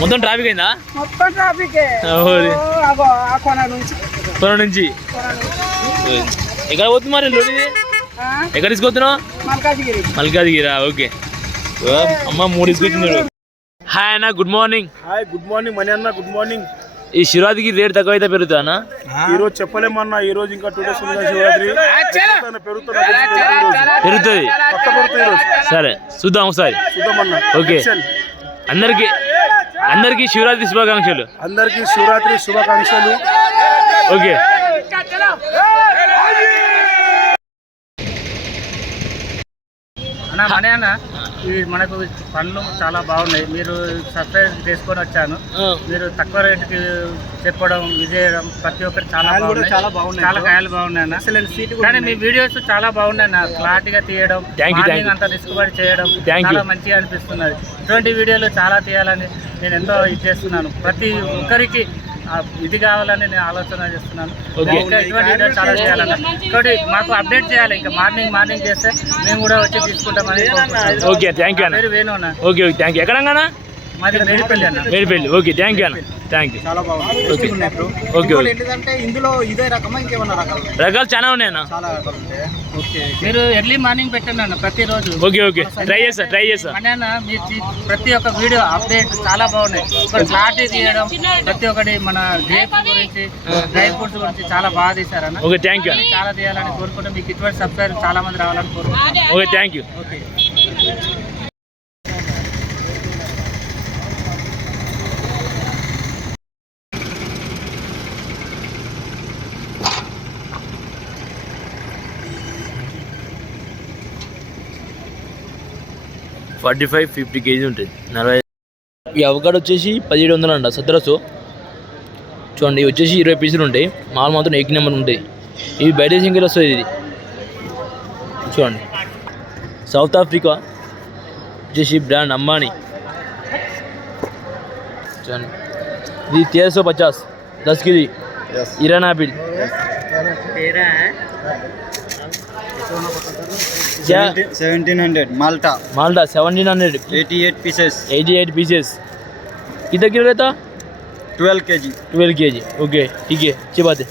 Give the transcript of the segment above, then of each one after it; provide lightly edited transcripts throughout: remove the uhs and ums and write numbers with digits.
మొత్తం ట్రాఫిక్ అయిందా? మొత్తం ట్రాఫిక్ కొన నుంచి ఎక్కడ పోతుంది మరి ఎక్కడ తీసుకొస్తున్నావు? మల్కాజ్గిరా. ఓకే అమ్మ మూడు తీసుకొచ్చింది. హాయ్ అన్న, good morning. Hi, good morning Mani అన్న. Good morning. ఈ శివరాత్రికి రేట్ తక్కువ అయితే పెరుగుతానా? ఈ రోజు చెప్పలేమన్నా, ఈ రోజు ఇంకా 2 days ఉంది శివరాత్రి. పెరుగుతుంది. సరే చూద్దాం ఒకసారి. ఓకే, అందరికి శివరాత్రి శుభాకాంక్షలు. అందరికి శివరాత్రి శుభాకాంక్షలు. ఓకే, అన్న మనీ అన్న, మనకు పనులు చాలా బాగున్నాయి. మీరు సబ్స్క్రైబ్ చేసుకొని వచ్చాను. మీరు తక్కువ రేటుకి చెప్పడం, విజయడం ప్రతి ఒక్కటి చాలా బాగున్నాయి. చాలా కాయలు బాగున్నాయి అన్న. కానీ మీ వీడియోస్ చాలా బాగున్నాయి అన్న. క్లారిటీగా తీయడం, అంతా డిస్కవరీ చేయడం చాలా మంచిగా అనిపిస్తున్నది. ఇటువంటి వీడియోలు చాలా తీయాలని నేను ఎంతో ఇది చేస్తున్నాను. ప్రతి ఒక్కరికి ఇది కావాలని నేను ఆలోచన చేస్తున్నాను. చాలా చేయాలన్న. ఇంకోటి మాకు అప్డేట్ చేయాలి. ఇంకా మార్నింగ్ చేస్తే మేము కూడా వచ్చి తీసుకుంటామని. ఓకే, థ్యాంక్ యూ అన్న. వేణు అన్న. Okay, thank you. ఎక్కడన్నా? మాది మేడిపల్లి అన్న. మేడిపల్లి. ఓకే, థ్యాంక్ యూ అన్న. Thank you. చాలా బాగుంది. ఓకే, ఏంటంటే ఇందులో ఇదే రకమా ఇంకేమన్నా రకాలు చాలా ఉన్నాయన్న. మీరు ఎర్లీ మార్నింగ్ పెట్టండి అన్న ప్రతిరోజు. ఓకే, ట్రై చేస్తా అన్న. మీ ప్రతి ఒక్క వీడియో అప్డేట్ చాలా బాగున్నాయి. క్లారిటీ తీయడం, ప్రతి ఒక్కటి మన గ్రేప్స్ గురించి, డ్రై ఫ్రూట్స్ గురించి చాలా బాగా తీశారన్న. Okay, thank you. చాలా తీయాలని కోరుకుంటే మీకు ఇటువంటి సబ్స్క్రైబర్ చాలా మంది రావాలని కోరుకుంటున్నాను. Okay, thank you. Okay. $45, $50 KG ఉంటుంది. 40. ఈ అవకాడో వచ్చేసి 1700 అంట. సద్రసు చూడండి, ఇవి వచ్చేసి 20 పీసులు ఉంటాయి. మాల్ మాత్రం 1 నెంబర్ ఉంటాయి. ఇవి బయట సింగిల్ వస్తుంది. ఇది చూడండి, సౌత్ ఆఫ్రికా వచ్చేసి బ్రాండ్ అంబానీ. చూడండి, ఇది 1350, 10 కేజీ. Iran apple 1700. माल्टा 1700. 88 पीसेस. कितना किलो रहता? 12 kg. ओके, ठीक है, अच्छी बात है.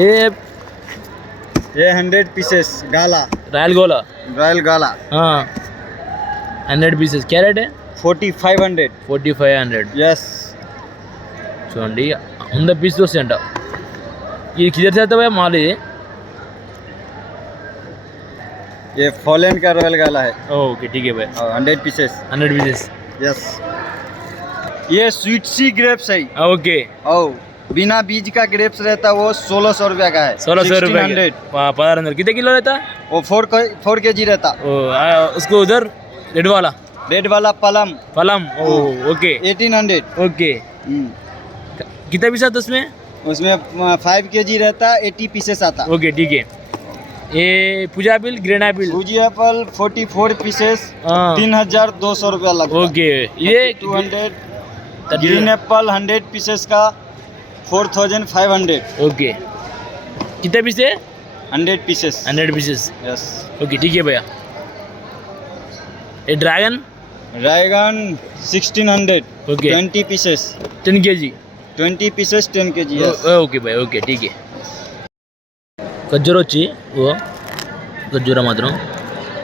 ये 100 पीसेस गाला. रॉयल गाला. हाँ, 100 पीसेस. क्या रेट है? 4500. यस. చూడండి, 100 పీసులు వస్తాయంట. ఇది కిదర్ చేస్తా భయ మాల్? ఇది ये फॉलन का रॉयल गाला है. ओके, ठीक है भाई. 100 पीसेस. यस. ये स्वीट सी ग्रेप्स है. ओके. बिना बीज का ग्रेप्स रहता वो 1600 रुपया का है. 1600 रुपया. 1600. कितने किलो रहता? वो 4 kg रहता. उसको उधर रेड वाला पलम. ओके, 1800. ओके. कितना पीस आता उसमें 5 kg रहता. 80 पीसेस आता. ओके, ठीक है. ये पूजा एप्पल, ग्रीन एप्पल. 44 पीसेस 3200 रुपया लगता. ओके. ये 200. ग्रीन एप्पल 100 पीसेस का 4500. ओके. कितने पीस है? 100 पीसेस. यस. ओके, ठीक है भैया. ये dragon 1600. Okay. 20 pieces 10 kg. 20 pieces 10 kg. Okay బాయ్. ఓకే, ఠీక్. ఖర్జూర వచ్చి ఖర్జూర మాత్రం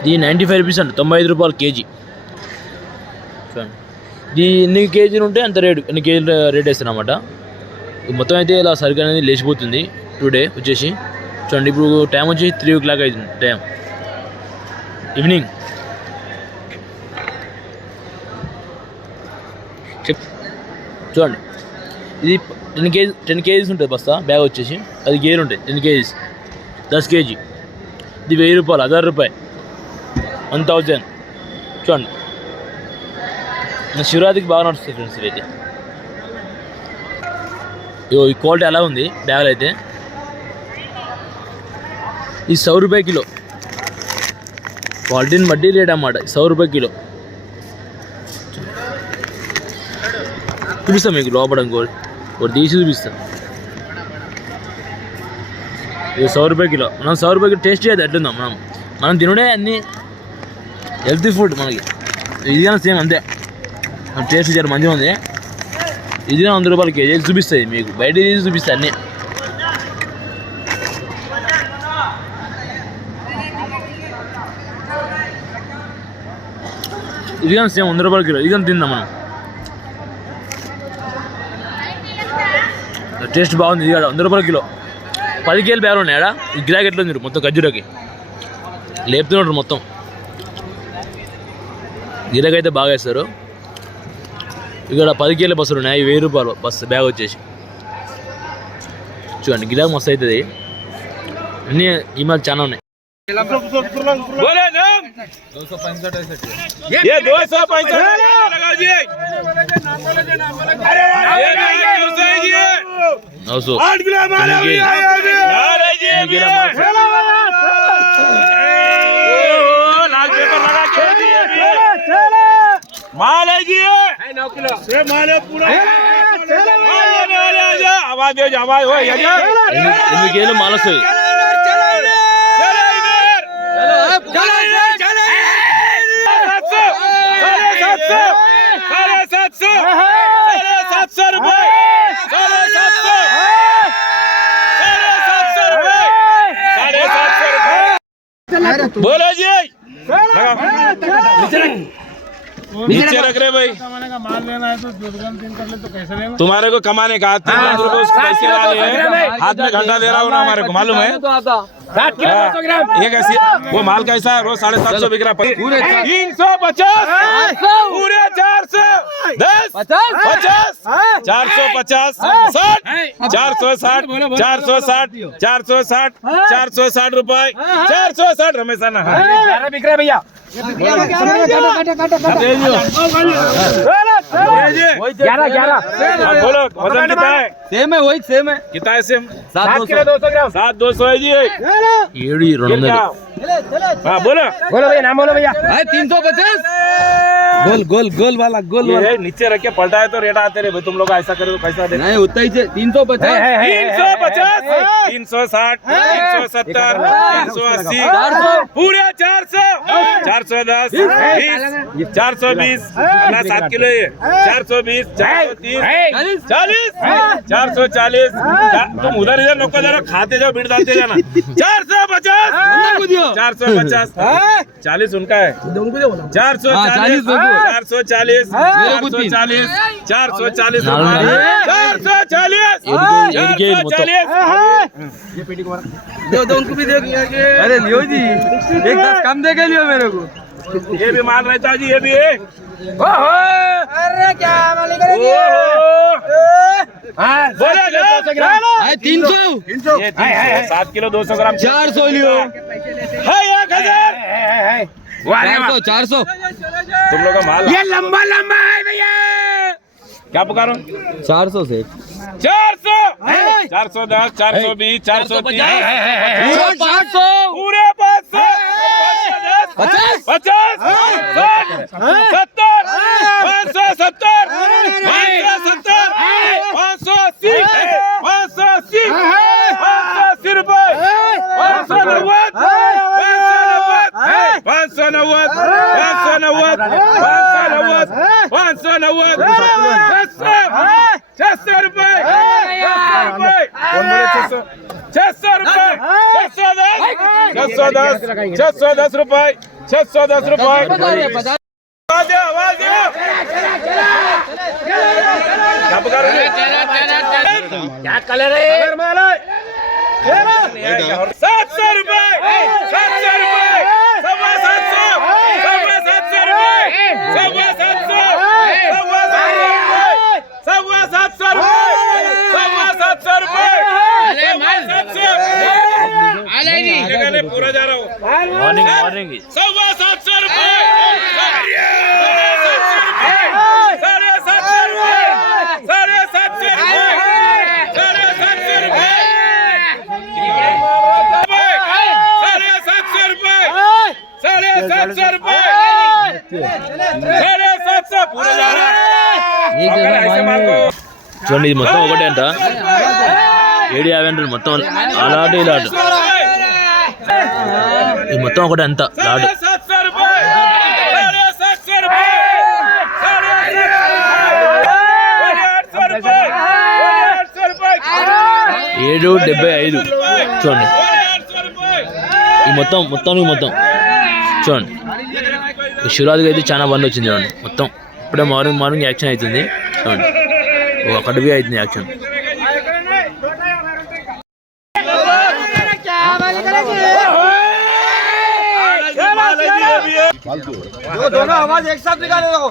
ఇది 95 రూపీస్ అంట. 95 రూపాయలు కేజీ. చూడండి, ఇది ఎన్ని కేజీలు ఉంటే అంత రేటు, ఎన్ని కేజీలు రేట్ వేస్తారు అన్నమాట. మొత్తం అయితే ఇలా సరుకు అనేది లేచిపోతుంది టుడే వచ్చేసి. చూడండి, ఇప్పుడు టైం వచ్చి 3 o'clock అవుతుంది టైం, ఈవినింగ్. చూడండి, ఇది 10 kgs ఉంటుంది బస్తా. బ్యాగ్ వచ్చేసి 10 kg ఉంటాయి. 10 kgs 10 kg. ఇది 1000 రూపాయలు, 1000 రూపాయలు, 1000. చూడండి, శివరాత్రికి బాగా నడుస్తుంది ఫ్రెండ్స్. ఇవైతే ఈ క్వాలిటీ ఎలా ఉంది బ్యాగులు అయితే. ఇది 100 రూపాయ కిలో. క్వాలిటీని బట్టి రేట్ అన్నమాట. 100 రూపాయ కిలో. చూపిస్తాం మీకు లోపల ఒకటి తీసి చూపిస్తాం. ఇది 100 రూపాయ కిలో. మనం 100 రూపాయ కిలో టేస్ట్ చేయదు ఎట్లుందాం. మనం తినడే అన్నీ హెల్తీ ఫుడ్ మనకి. ఇది కానీ సేమ్ అంతే, టేస్ట్ చాలా మంచిగా ఉంది. ఇది 100 రూపాయలు కేజీ. ఇది చూపిస్తాయి మీకు, బయట తీసి చూపిస్తాయి అన్నీ. ఇది కానీ సేమ్ 100 రూపాయల కిలో. ఇది కానీ తిందాం మనం. టేస్ట్ బాగుంది. ఇది 100 రూపాయల కిలో. 10 కేజీలు బ్యాగులు ఉన్నాయి ఆడ. ఈ గిరాకీ ఎట్లా ఉంది మొత్తం ఖర్జూరకి లేపుతున్నారు మొత్తం. గిరాకీ అయితే బాగా వేస్తారు. ఇక్కడ 10 కేజీల బస్సులు ఉన్నాయి. 1000 రూపాయలు బస్సు బ్యాగ్ వచ్చేసి. చూడండి గిరాకీ మస్తు అవుతుంది. అన్నీ ఈ మధ్య చాలా ఉన్నాయి. ఎందుకేళ్ళు మాలస్తాయి. बोलो जी नीचे रख रहे भाई। माल लेना है तो 2-3 कर ले तो कैसे लेना? तुम्हारे को कमाने का 3 रुपए पैसे वाले हैं, हाथ में घंटा दे रहा हूँ ना, हमारे को मालूम है। 7 किलो 200 ग्राम ये कैसी वो माल कैसा है? रोज 750 बिक रहा। 350 पूरे 400 10 50 450 60 460 460 460 रुपए 460 रमेश ना बिक रहा भैया। बोलो वजन कितना है? सेम है, वही सेम है. कितना है सेम? 7 किलो 200 ग्राम. 7-200 है जी. 700 हाँ बोलो भैया, नाम बोलो भैया. 350. गोल गोल वाला गोल वाला. ये नीचे रख के पलटा है तो रेट आते रहे भाई. तुम लोग ऐसा करो तो कैसा दे? नहीं उतना ही 350. 350 360 370 380 पूरे 400 410 20 420 7 किलो ये 420 430 40 440 तुम उधर इधर नको जरा खाते जाओ बीट डालते जाना. 450 450 40 उनका है. 440 440 440 440 दो उनको भी दे. अरे लियो जी, एक 10 कम दे के लियो मेरे को. ये भी माल रहता है जी. ये भी है. अरे क्या मालिक है ये? 300 7 किलो 200 ग्राम 400 लियो. 400 तुम लोग का माल ये लंबा लंबा है भैया. क्या पुकारो? 400 से 400 410 420 430 पूरे 500 50 50 70 570 570 580 580 580 रुपए 590 590 600 रुपए 610 रुपए 610 रुपए. क्या कलर है? 700 रुपए 700 रुपए 700 पूरा जा रहा हूँ. मॉर्निंग मॉर्निंग 750 रुपए 750 रुपए 750 पूरा जा रहा है. చూడండి ఇది మొత్తం ఒకటే అంట. 750 మొత్తం అలాంటి ఇలాంటి ఇది మొత్తం ఒకటే అంత లాడు. 750 रुपए 775 చూడండి. ఈ మొత్తానికి చూడండి. శివరాత్రికి అయితే చాలా బండి వచ్చింది చూడండి. మొత్తం ఇప్పుడే మార్నింగ్ యాక్షన్ అవుతుంది చూడండి. అక్కడ బి అవుతుంది యాక్షన్. दोनों आवाज एक साथ निकाले देखो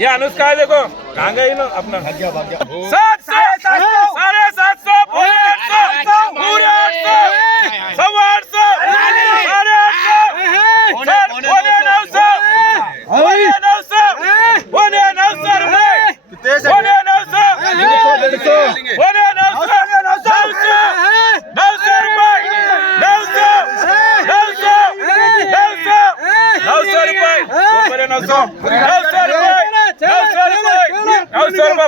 ये अनुष्का है देखो कहाँ गई ना अपना 700 750 पूरे 800 सवा 800 साढ़े 800 पौने 900 रुपए पौने 900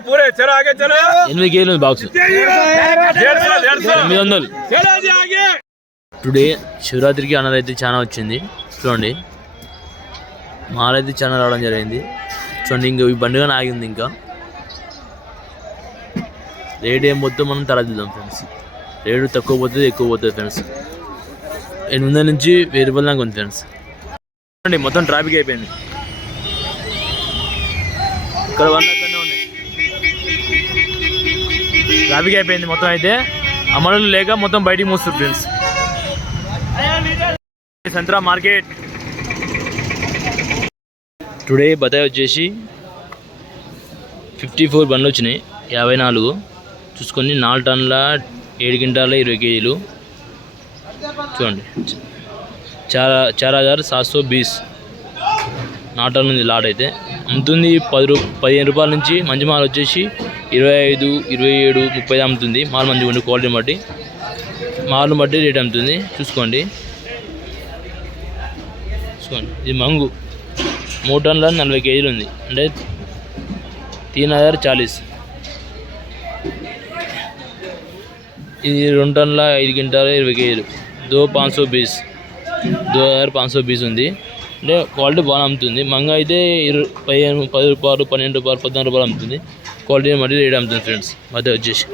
पूरे चलो आगे चलो 8 కేజీలు బాక్స్ 800. టుడే శివరాత్రికి అన్నది అయితే చాలా వచ్చింది చూడండి. మాలైతే చాలా రావడం జరిగింది చూడండి. ఇంకా ఈ బండిగా ఆగింది. ఇంకా రేట్ ఏం పోతే మనం తర్వాత చూద్దాం ఫ్రెండ్స్. రేటు తక్కువ పోతుంది ఎక్కువ పోతుంది ఫ్రెండ్స్. 800 నుంచి 1000 రూపాయల దాకా ఉంది ఫ్రెండ్స్. చూడండి మొత్తం ట్రాఫిక్ అయిపోయింది. ఇక్కడ అక్కడనే ఉన్నాయి. ట్రాఫిక్ అయిపోయింది మొత్తం. అయితే అమలు లేక మొత్తం బయటికి మోస్తుంది ఫ్రెండ్స్. సంత్రా మార్కెట్ టుడే బతాయి వచ్చేసి 54 బండ్లు వచ్చినాయి. 54 చూసుకొని 4 టన్నుల 7 క్వింటాల 20 కేజీలు చూడండి. 4720 4 టన్ను ఉంది లాట్. అయితే అమ్ముతుంది 15 రూపాయల నుంచి. మంచి మాల్ వచ్చేసి 25, 27, 30 అమ్ముతుంది. మాల్ మంచిగా ఉండి క్వాలిటీని బట్టి మాల్ని బట్టి రేట్ అమ్ముతుంది. చూసుకోండి. ఇది మంగు 3 టన్నుల 40 కేజీలు ఉంది. అంటే 3040. ఇది 2 టన్నుల 5 క్వింటాల 20 కేజీలు 2520 2520 ఉంది. అంటే క్వాలిటీ బాగా అమ్ముతుంది. మంగ అయితే 10 రూపాయలు 12 రూపాయలు 14 రూపాయలు అమ్ముతుంది. క్వాలిటీ మళ్ళీ రేట్ అమ్ముతుంది ఫ్రెండ్స్. మధ్య వచ్చేసి